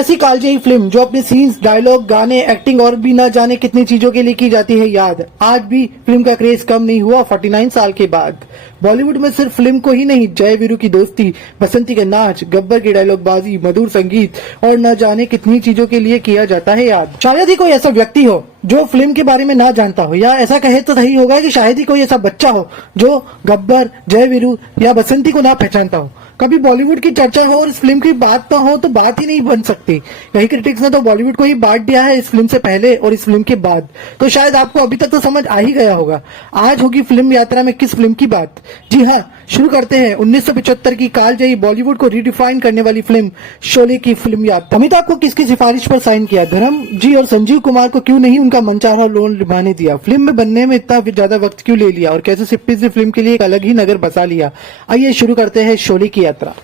ऐसी कालजयी फिल्म जो अपने सीन्स, डायलॉग, गाने, एक्टिंग और भी न जाने कितनी चीजों के लिए की जाती है याद। आज भी फिल्म का क्रेज कम नहीं हुआ 49 साल के बाद। बॉलीवुड में सिर्फ फिल्म को ही नहीं, जय वीरू की दोस्ती, बसंती का नाच, गब्बर की डायलॉग बाजी, मधुर संगीत और न जाने कितनी चीजों के लिए किया जाता है याद। शायद ही कोई ऐसा व्यक्ति हो जो फिल्म के बारे में ना जानता हो, या ऐसा कहे तो सही होगा कि शायद ही कोई ऐसा बच्चा हो जो गब्बर, जय वीरू या बसंती को ना पहचानता हो। कभी बॉलीवुड की चर्चा हो और इस फिल्म की बात ना हो तो बात ही नहीं बन सकती। कई क्रिटिक्स ने तो बॉलीवुड को ही बांट दिया है इस फिल्म से पहले और इस फिल्म के बाद। तो शायद आपको अभी तक तो समझ आ ही गया होगा। आज होगी फिल्म यात्रा में किस फिल्म की बात। जी हाँ, शुरू करते हैं 1975 की कालजयी बॉलीवुड को रिडिफाइन करने वाली फिल्म शोले की फिल्म यात्रा। अमिताभ को किसकी सिफारिश पर साइन किया, धर्म जी और संजीव कुमार को क्यों नहीं उनका मनचाहा रोल निभाने दिया, फिल्म में बनने में इतना ज्यादा वक्त क्यों ले लिया और कैसे सिप्पीज ने फिल्म के लिए एक अलग ही नगर बसा लिया। आइए शुरू करते हैं शोले की यात्रा।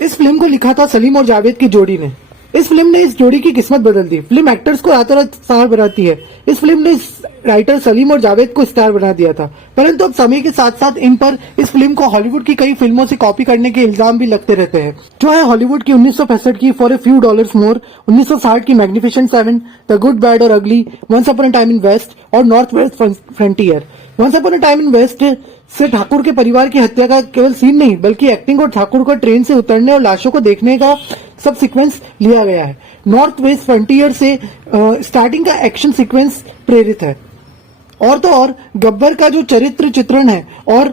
इस फिल्म को लिखा था सलीम और जावेद की जोड़ी ने। इस फिल्म ने इस जोड़ी की किस्मत बदल दी। फिल्म एक्टर्स को रातों रात स्टार बनाती है। इस फिल्म ने राइटर सलीम और जावेद को स्टार बना दिया था, परंतु अब समय के साथ साथ इन पर इस फिल्म को हॉलीवुड की कई फिल्मों से कॉपी करने के इल्जाम भी लगते रहते हैं, जो है हॉलीवुड की 1965 की for a few dollars more, 1960 की मैग्निफिसेंट 7, द गुड बैड और ugly, once upon a time in west और north west frontier. Once upon a time in west से ठाकुर के परिवार की हत्या का केवल सीन नहीं बल्कि एक्टिंग और ठाकुर का ट्रेन से उतरने और लाशों को देखने का सब सीक्वेंस लिया गया है। नॉर्थ वेस्ट फ्रंटियर से स्टार्टिंग का एक्शन सीक्वेंस प्रेरित है। और तो और गब्बर का जो चरित्र चित्रण है और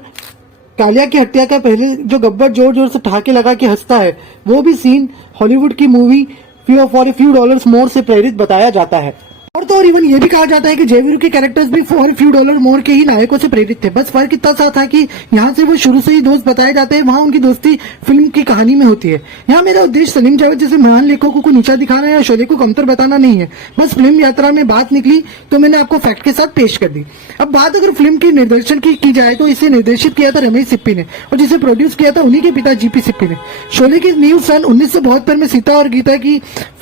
कालिया की हत्या का पहले जो गब्बर जोर जोर से ठहाके लगा के हंसता है, वो भी सीन हॉलीवुड की movie for a few dollars मोर से प्रेरित बताया जाता है। और तो और इवन ये भी कहा जाता है कि जय वीरू के कैरेक्टर्स भी फॉर फ्यू डॉलर मोर के ही नायकों से प्रेरित थे। बस फर्क इतना सा था कि यहाँ से वो शुरू से ही दोस्त बताए जाते हैं, वहां उनकी दोस्ती फिल्म की कहानी में होती है। यहाँ मेरा उद्देश्य सलीम जावेद जैसे महान लेखकों को नीचा दिखाना या शोले को कमतर बताना नहीं है। बस फिल्म यात्रा में बात निकली तो मैंने आपको फैक्ट के साथ पेश कर दी। अब बात अगर फिल्म की निर्देशन की जाए तो इसे निर्देशित किया था रमेश सिप्पी ने और जिसे प्रोड्यूस किया था उन्हीं के पिता जीपी सिप्पी ने। शोले की नींव सन 1972 में सीता और गीता की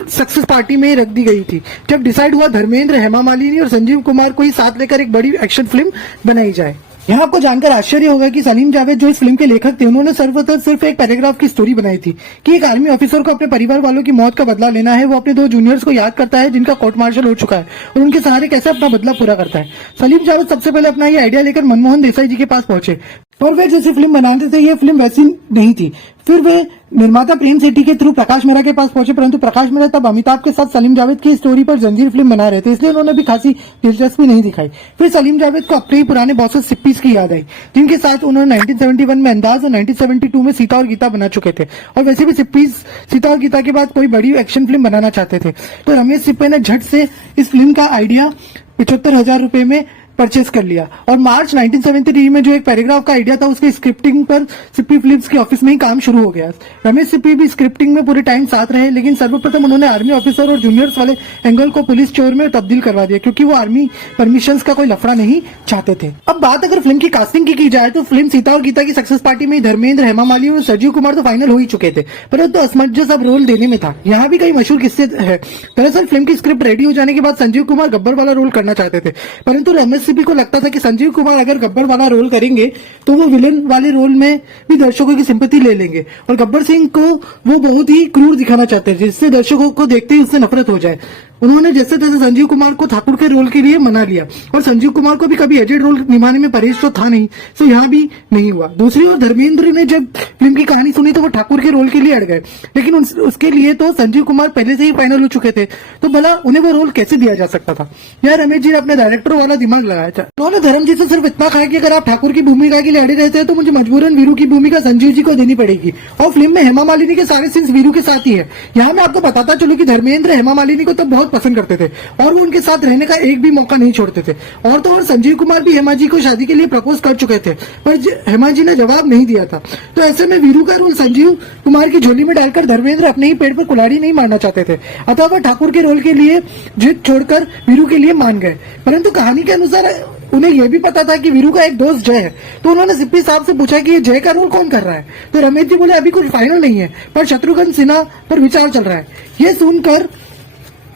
सक्सेस पार्टी में रख दी गई थी, जब डिसाइड हुआ धर्मेंद्र, हेमा मालिनी और संजीव कुमार को ही साथ लेकर एक बड़ी एक्शन फिल्म बनाई जाए। यहाँ आपको जानकर आश्चर्य होगा कि सलीम जावेद जो इस फिल्म के लेखक थे, उन्होंने सर्वप्रथम सिर्फ एक पैराग्राफ की स्टोरी बनाई थी कि एक आर्मी ऑफिसर को अपने परिवार वालों की मौत का बदला लेना है। वो अपने 2 जूनियर्स को याद करता है जिनका कोर्ट मार्शल हो चुका है और उनके सहारे कैसे अपना बदला पूरा करता है। सलीम जावेद सबसे पहले अपना ये आइडिया लेकर मनमोहन देसाई जी के पास पहुंचे और वे जैसी फिल्म बनाते थे, ये फिल्म वैसी नहीं थी। फिर वे निर्माता प्रेम सेठी के थ्रू प्रकाश मेहरा के पास पहुंचे, परंतु प्रकाश मेहरा तब अमिताभ के साथ सलीम जावेद की स्टोरी पर जंजीर फिल्म बना रहे थे, इसलिए उन्होंने भी खासी दिलचस्पी नहीं दिखाई। फिर सलीम जावेद को अपने ही पुराने बॉसेस सिप्पीज की याद आई, जिनके साथ उन्होंने 1971 में अंदाज और 1972 में सीता और गीता बना चुके थे और वैसे भी सिप्पीज सीता और गीता के बाद कोई बड़ी एक्शन फिल्म बनाना चाहते थे। तो रमेश सिप्पी ने झट से इस फिल्म का आइडिया 75,000 रुपए में परचेस कर लिया और मार्च 1973 में जो एक पैराग्राफ का आइडिया था उसकी स्क्रिप्टिंग पर सिप्पी फिल्म्स के ऑफिस में ही काम शुरू हो गया। रमेश सिप्पी भी स्क्रिप्टिंग में पूरे टाइम साथ रहे, लेकिन सर्वप्रथम उन्होंने आर्मी ऑफिसर और जूनियर्स वाले एंगल को पुलिस चोर में तब्दील करवा दिया, क्योंकि वो आर्मी परमिशंस का कोई लफड़ा नहीं चाहते थे। अब बात अगर फिल्म की कास्टिंग की जाए तो फिल्म सीता और गीता की सक्सेस पार्टी में धर्मेंद्र, हेमा मालिनी और संजीव कुमार तो फाइनल हो ही चुके थे, परंतु असमंजस अब रोल देने में था। यहाँ भी कई मशहूर किस्से है। दरअसल फिल्म की स्क्रिप्ट रेडी हो जाने के बाद संजीव कुमार गब्बर वाला रोल करना चाहते थे, परंतु रमेश सिप्पी को लगता था कि संजीव कुमार अगर गब्बर वाला रोल करेंगे तो वो विलेन वाले रोल में भी दर्शकों की सिंपैथी ले लेंगे और गब्बर सिंह को वो बहुत ही क्रूर दिखाना चाहते हैं, जिससे दर्शकों को देखते ही उससे नफरत हो जाए। उन्होंने जैसे तैसे संजीव कुमार को ठाकुर के रोल के लिए मना लिया और संजीव कुमार को भी कभी एजेड रोल निभाने में परहेज तो था नहीं, तो यहाँ भी नहीं हुआ। दूसरी ओर धर्मेंद्र ने जब फिल्म की कहानी सुनी तो वो ठाकुर के रोल के लिए अड़ गए, लेकिन उसके लिए तो संजीव कुमार पहले से ही फाइनल हो चुके थे, तो भला उन्हें वो रोल कैसे दिया जा सकता था। यह रमेश जी ने अपने डायरेक्टर वाला दिमाग लगाया था। उन्होंने धर्म जी से सिर्फ इतना कहा कि अगर आप ठाकुर की भूमिका के लिए अड़े रहते हैं तो मुझे मजबूरन वीरू की भूमिका संजीव जी को देनी पड़ेगी और फिल्म में हेमा मालिनी के सारे सीन्स वीरू के साथ ही है। यहाँ मैं आपको बताता चलूं कि धर्मेंद्र हेमा मालिनी को तब बहुत पसंद करते थे और वो उनके साथ रहने का एक भी मौका नहीं छोड़ते थे। और तो और संजीव कुमार भी हेमा जी को शादी के लिए प्रपोज कर चुके थे, पर हेमा जी ने जवाब नहीं दिया था। तो ऐसे में वीरू का रोल संजीव कुमार की झोली में डालकर धर्मेंद्र अपने ही पेट पर कुल्हाड़ी नहीं मारना चाहते थे, अतः वह ठाकुर के रोल के लिए जिद छोड़कर वीरू के लिए मान गए। परंतु कहानी के अनुसार उन्हें यह भी पता था कि वीरू का एक दोस्त जय है, तो उन्होंने सिप्पी साहब से पूछा कि ये जय का रोल कौन कर रहा है। तो रमेश जी बोले अभी कुछ फाइनल नहीं है, पर शत्रुघ्न सिन्हा पर विचार चल रहा है। ये सुनकर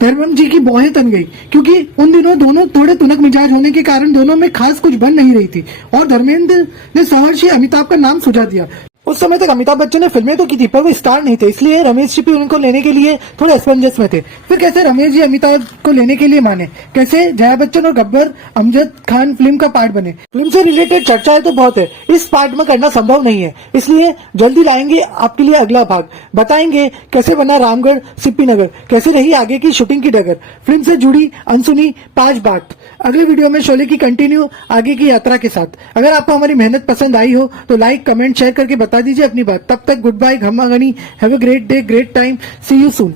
धर्मम जी की भौहें तन गई, क्योंकि उन दिनों दोनों थोड़े तुनक मिजाज होने के कारण दोनों में खास कुछ बन नहीं रही थी और धर्मेंद्र ने सहर्षि अमिताभ का नाम सुझा दिया। उस समय तक अमिताभ बच्चन ने फिल्में तो की थी पर वो स्टार नहीं थे, इसलिए रमेश जी भी उनको लेने के लिए थोड़े असमंजस में थे। फिर कैसे रमेश जी अमिताभ को लेने के लिए माने, कैसे जया बच्चन और गब्बर अमजद खान फिल्म का पार्ट बने। फिल्म से रिलेटेड चर्चाएं तो बहुत है, इस पार्ट में करना संभव नहीं है, इसलिए जल्दी लाएंगे आपके लिए अगला भाग। बताएंगे कैसे बना रामगढ़ सिप्पी नगर, कैसे रही आगे की शूटिंग की डगर, फिल्म से जुड़ी अनसुनी 5 बात। अगले वीडियो में शोले की कंटिन्यू आगे की यात्रा के साथ। अगर आपको हमारी मेहनत पसंद आई हो तो लाइक कमेंट शेयर करके बता दीजिए अपनी बात। तब तक गुड बाय, घम्मा गनी, have a great day, great time, see you soon.